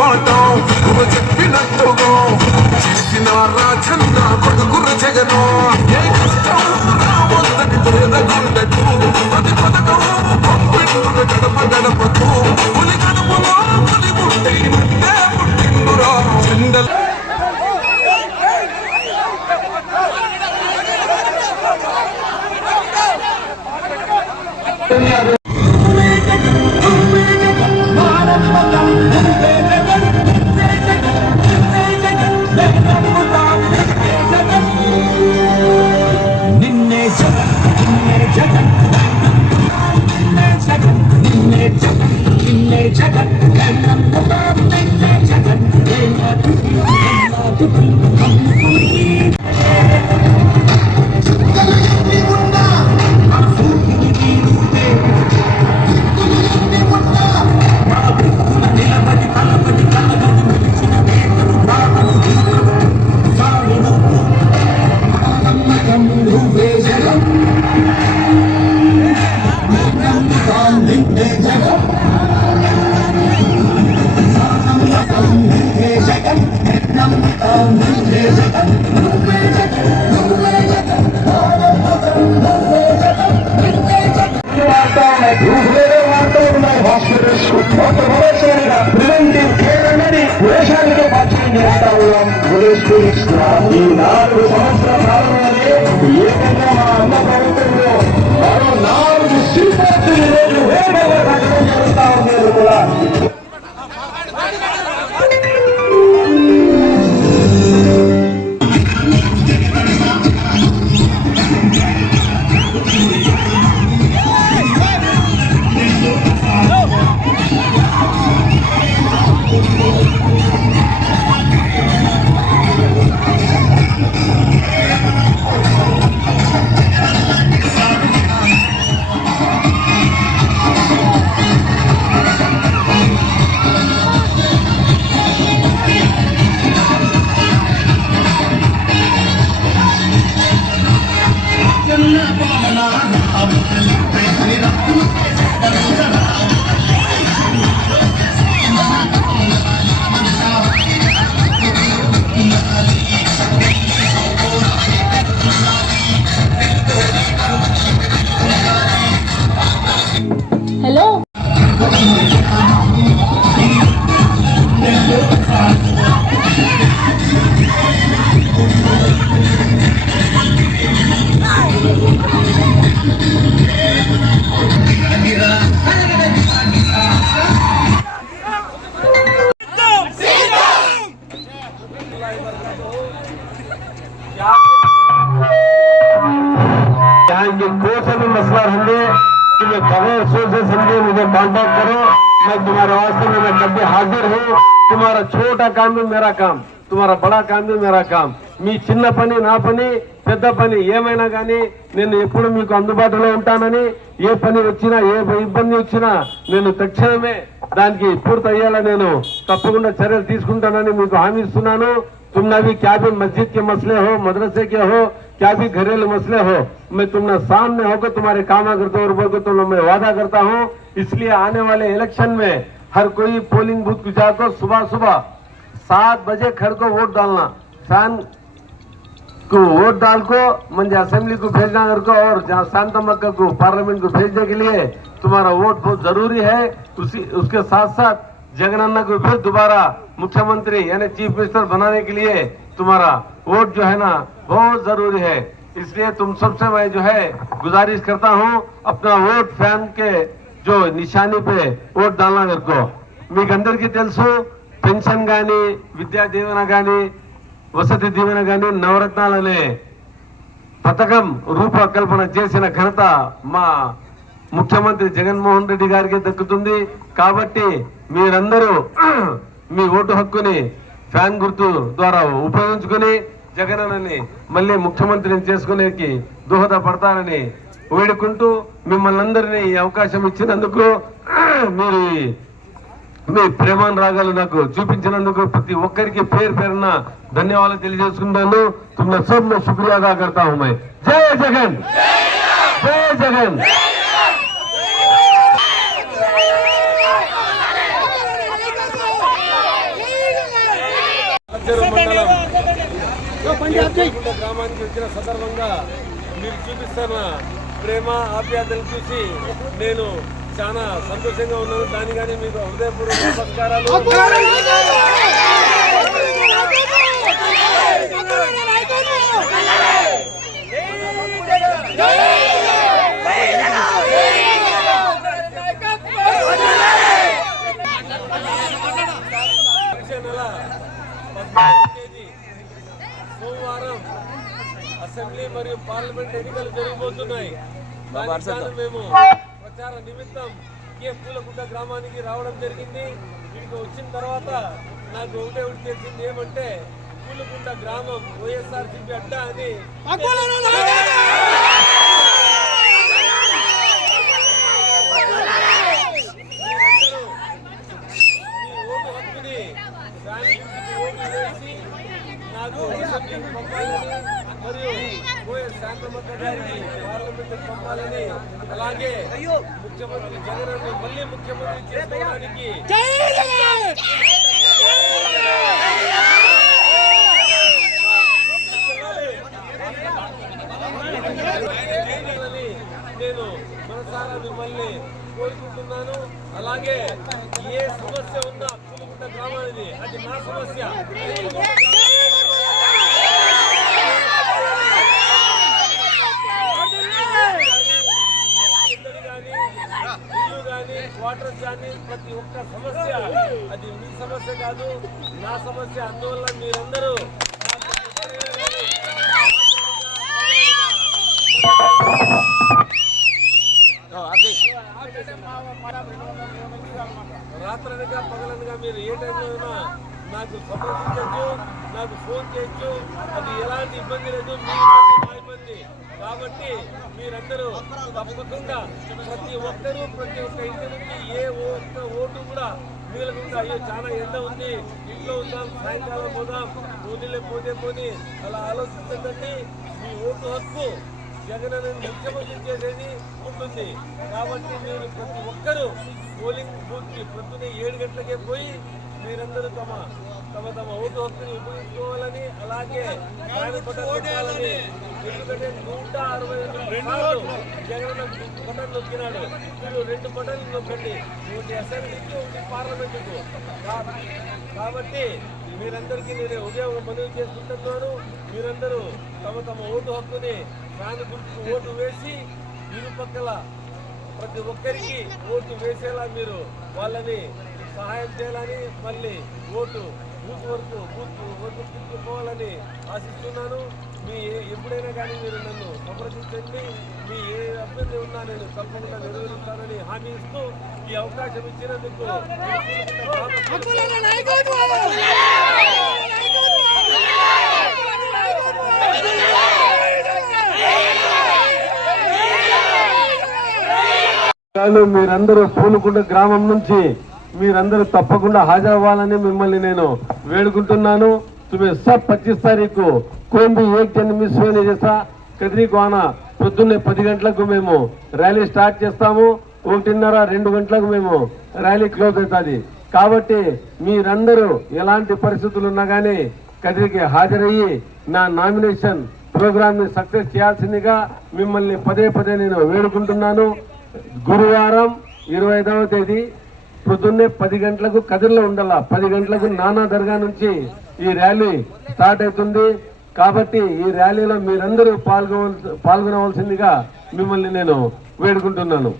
వాటం నువ్వు చెప్పినట్టుగా. చేసిన రాజన్న కొడుకురు జగను. ఏ కష్టం రావద్దని పేదగుండెకు ప్రతి పథకం పంపిండు గడప గడపకు పులి గడపలో పులి పుట్టి ముందే పుట్టిండురా. చెండల నిన్నే వేరే వార్తలు ఉన్నాయి హాస్పిటల్స్ ఒక ప్రివెంటివ్ కేర్ అనేది దేశానికి పరిచయం చేస్తా ఉన్నాం ఈ నాలుగు సంవత్సరాల కాలంలోనే ఏకంగా మా అన్న ప్రభుత్వంలో మరో నాలుగు శిల్పాలు ఈరోజు వేగంగా జరుగుతా ఉంది. भी मसला हमने तुम्हें बगैर सोचे समझे मुझे कांटेक्ट करो मैं तुम्हारे वास्ते में मैं कभी हाजिर हूँ तुम्हारा छोटा काम भी मेरा काम तुम्हारा बड़ा काम भी मेरा काम మీ చిన్న పని నా పని పెద్ద పని ఏమైనా కానీ నేను ఎప్పుడు మీకు అందుబాటులో ఉంటానని ఏ పని వచ్చినా ఏ ఇబ్బంది వచ్చినా నేను తక్షణమే దానికి పూర్తి అయ్యేలా నేను తప్పకుండా చర్యలు తీసుకుంటానని మీకు హామీ ఇస్తున్నాను तुमने अभी क्या भी मस्जिद के मसले हो मदरसे के हो क्या भी घरेलू मसले हो, मैं तुमने सामने होकर तुम्हारे काम करते और बोल तो मैं वादा करता हूँ। इसलिए आने वाले इलेक्शन में हर कोई पोलिंग बूथ को जाकर सुबह सुबह सात बजे खड़ को वोट डालना फ़ैन को वोट डाल को, मंजे असेंबली को भेजना घर को और जहाँ शांता मक्का को पार्लियामेंट को भेजने के लिए तुम्हारा वोट बहुत ज़रूरी है। उसी, उसके साथ साथ जगनन्ना को फिर दोबारा मुख्यमंत्री यानी चीफ मिनिस्टर बनाने के लिए तुम्हारा वोट जो है ना बहुत जरूरी है इसलिए तुम सबसे मैं जो है गुजारिश करता हूँ अपना वोट फैन के जो निशानी पे वोट डालना घर को మీకందరికీ తెలుసు పెన్షన్ కానీ విద్యా దీవెన కానీ వసతి దీవెన కానీ నవరత్నాలనే పథకం రూపకల్పన చేసిన ఘనత మా ముఖ్యమంత్రి జగన్మోహన్ రెడ్డి గారికి దక్కుతుంది కాబట్టి మీరందరూ మీ ఓటు హక్కుని ఫ్యాన్ గుర్తు ద్వారా ఉపయోగించుకుని జగనన్నని మళ్ళీ ముఖ్యమంత్రిని చేసుకునేకి దోహదపడతానని వేడుకుంటూ మిమ్మల్ని అందరినీ ఈ అవకాశం ఇచ్చినందుకు మీరు మీ ప్రేమాన్ రాగాలు నాకు చూపించినందుకు ప్రతి ఒక్కరికి పేరు పేరున ధన్యవాదాలు తెలియజేసుకుంటాను. తుమ్మ సబ్ శుక్రియాగా కడతా హుమే జై జగన్! జై జగన్! అజ్జర మండలం గ్రామానికి వచ్చిన సందర్భంగా మీరు చూపిస్తున్న ప్రేమ ఆప్యాయతలు చూసి నేను చాలా సంతోషంగా ఉన్నాను దాని కానీ మీకు హృదయపూర్వక నమస్కారాలు Hey! మరియు పార్లమెంట్ ఎన్నికలు జరగబోతున్నాయి. మేము ప్రచార నిమిత్తం కే పూలకుంట గ్రామానికి రావడం జరిగింది. ఇక్కడికి వచ్చిన తర్వాత నాకు ఒకటే ఒకటి తెలిసింది ఏమంటే పూలకుంట గ్రామం వైఎస్ఆర్సీపీ అడ్డా అని మీరందరూ మీ ఓటు హక్కుని శాంతియుతికి ఓటు వేసి నాకు అసెంబ్లీకి పంపాలని మరియు శాంతమక్క గారికి పార్లమెంట్కి పంపాలని అలాగే ముఖ్యమంత్రి జగన్ మళ్ళీ ముఖ్యమంత్రి చేసుకోవడానికి నేను మనసారా మిమ్మల్ని కోరుకుంటున్నాను. అలాగే ఏ సమస్య ఉన్నా పులుగుంట గ్రామానిది. అది నా సమస్య ఇద్దరు కానీ ఇల్లు కానీ రాజ్యాన్ని కానీ ప్రతి ఒక్క సమస్య అది మీ సమస్య కాదు నా సమస్య అందువల్ల మీరందరూ రాత్రనగా పగలనగా మీరు ఏ టైంలో అయినా నాకు సంప్రదించవచ్చు నాకు ఫోన్ చేయొచ్చు అది ఎలాంటి ఇబ్బంది లేదు మీ ఇబ్బంది మా ఇబ్బంది. కాబట్టి మీరందరూ తప్పకుండా ప్రతి ఒక్కరూ ప్రతి ఒక్క ఇంటి నుంచి ఏ ఒక్క ఓటు కూడా మిగలకుండా అయ్యో చాలా ఎండ ఉంది ఇంట్లో ఉందాం సాయంకాలం పోదాం ఊరిలో పోతే పోని అలా ఆలోచించకండి. మీ ఓటు హక్కు జగన్ ముఖ్యమంత్రి చేసేది ఉంటుంది. కాబట్టి మీరు ప్రతి ఒక్కరూ పోలింగ్ బూత్కి పొద్దున్నే ఏడు గంటలకే పోయి మీరందరూ తమ తమ తమ ఓటు హక్కుని ఉపయోగించుకోవాలని అలాగే ఎందుకంటే నూట అరవై సార్లు జగన్ బటన్ నొక్కినాడు. మీరు రెండు బటన్లు నొక్కండి. ఒకటి అసెంబ్లీకి ఒకటి పార్లమెంటుకు. కాబట్టి మీరందరికీ నేను ఉదయం మనవి చేసుకుంటున్నాను. మీరందరూ తమ తమ ఓటు హక్కుని ఫ్యాన్ గుర్తు ఓటు వేసి ఇరుపక్కల ప్రతి ఒక్కరికి ఓటు వేసేలా మీరు వాళ్ళని సహాయం చేయాలని మళ్ళీ ఓటు బూత్ వరకు బూత్ వరకు తీసుకుపోవాలని ఆశిస్తున్నాను. మీ ఏ- ఎప్పుడైనా కానీ మీరు నన్ను సంప్రదించండి. మీ ఏ అభ్యర్థి ఉన్నా నేను తప్పకుండా నెరవేరుస్తానని హామీ ఇస్తూ ఈ అవకాశం ఇచ్చినందుకు కాదు మీరందరూ పూనుకుంట గ్రామం నుంచి మీరందరూ తప్పకుండా హాజరవ్వాలని మిమ్మల్ని నేను వేడుకుంటున్నాను. तुम्हें సబ్ पच्चीस तारीख को ఏ एक మిస్ मिस చేస్తా जैसा कदरी పొద్దున్నే పది గంటలకు మేము ర్యాలీ స్టార్ట్ చేస్తాము. ఒకటిన్నర రెండు గంటలకు మేము ర్యాలీ క్లోజ్ అవుతుంది. కాబట్టి మీరందరూ ఎలాంటి పరిస్థితులు ఉన్నా కానీ కదిరికి హాజరయ్యి నా నామినేషన్ ప్రోగ్రామ్ని సక్సెస్ చేయాల్సిందిగా మిమ్మల్ని పదే పదే నేను వేడుకుంటున్నాను. గురువారం ఇరవై ఐదవ తేదీ పొద్దున్నే పది గంటలకు కదిరిలో ఉండాల. పది గంటలకు నానా దర్గా నుంచి ఈ ర్యాలీ స్టార్ట్ అవుతుంది. కాబట్టి ఈ ర్యాలీలో మీరందరూ పాల్గొవలసి పాల్గొనవలసిందిగా మిమ్మల్ని నేను వేడుకుంటున్నాను.